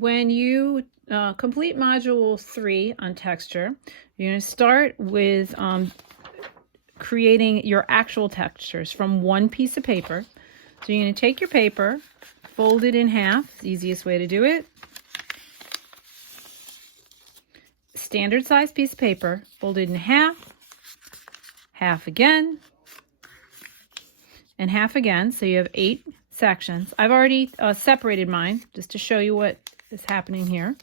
when you complete Module 3 on texture, you're going to start with creating your actual textures from one piece of paper. So you're going to take your paper, fold it in half, the easiest way to do it. Standard size piece of paper, fold it in half, half again, and half again. So you have 8 sections. I've already separated mine just to show you what is happening here.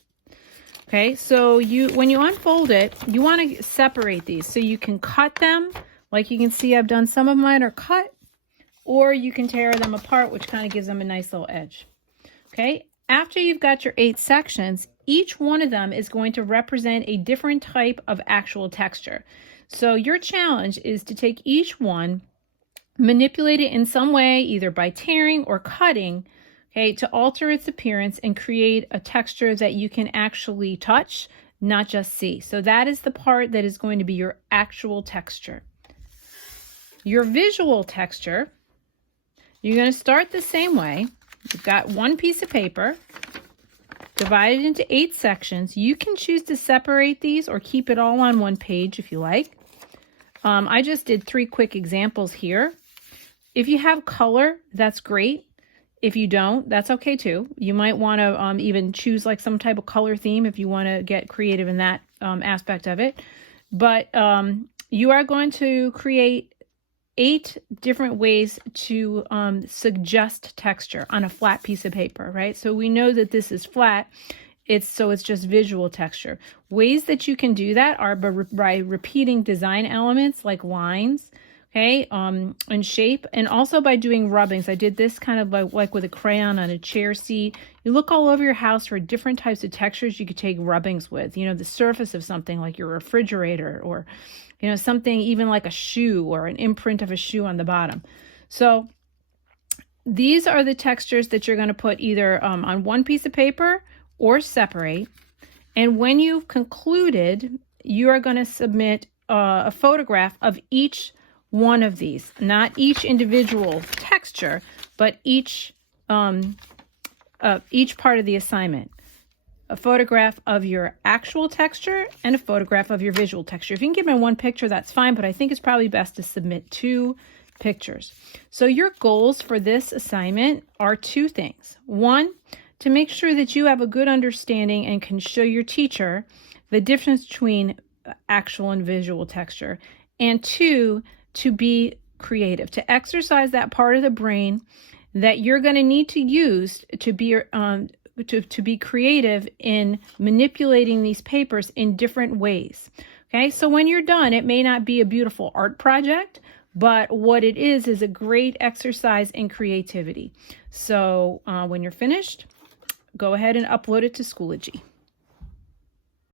Okay, so when you unfold it, you want to separate these so you can cut them. Like you can see, I've done some of mine are cut, or you can tear them apart, which kind of gives them a nice little edge. Okay, after you've got your 8 sections, each one of them is going to represent a different type of actual texture. So your challenge is to take each one, manipulate it in some way, either by tearing or cutting, okay, to alter its appearance and create a texture that you can actually touch, not just see. So that is the part that is going to be your actual texture. Your visual texture, you're going to start the same way. You've got one piece of paper, divided into 8 sections. You can choose to separate these or keep it all on one page if you like. I just did 3 quick examples here. If you have color, that's great. If you don't, that's okay too. You might want to even choose like some type of color theme if you want to get creative in that aspect of it. But you are going to create 8 different ways to suggest texture on a flat piece of paper, right? So we know that this is flat. It's just visual texture. Ways that you can do that are by repeating design elements like lines, okay, and shape, and also by doing rubbings. I did this kind of like with a crayon on a chair seat. You look all over your house for different types of textures you could take rubbings with. You know, the surface of something like your refrigerator, or you know, something even like a shoe or an imprint of a shoe on the bottom. So these are the textures that you're going to put either on one piece of paper or separate. And when you've concluded, you are going to submit a photograph of each one of these, not each individual texture, but each part of the assignment. A photograph of your actual texture and a photograph of your visual texture. If you can give me one picture, that's fine, but I think it's probably best to submit 2 pictures. So your goals for this assignment are 2 things. 1, to make sure that you have a good understanding and can show your teacher the difference between actual and visual texture. And 2, to be creative, to exercise that part of the brain that you're going to need to use to be creative in manipulating these papers in different ways. Okay, so when you're done, it may not be a beautiful art project, but what it is a great exercise in creativity. So when you're finished, go ahead and upload it to Schoology.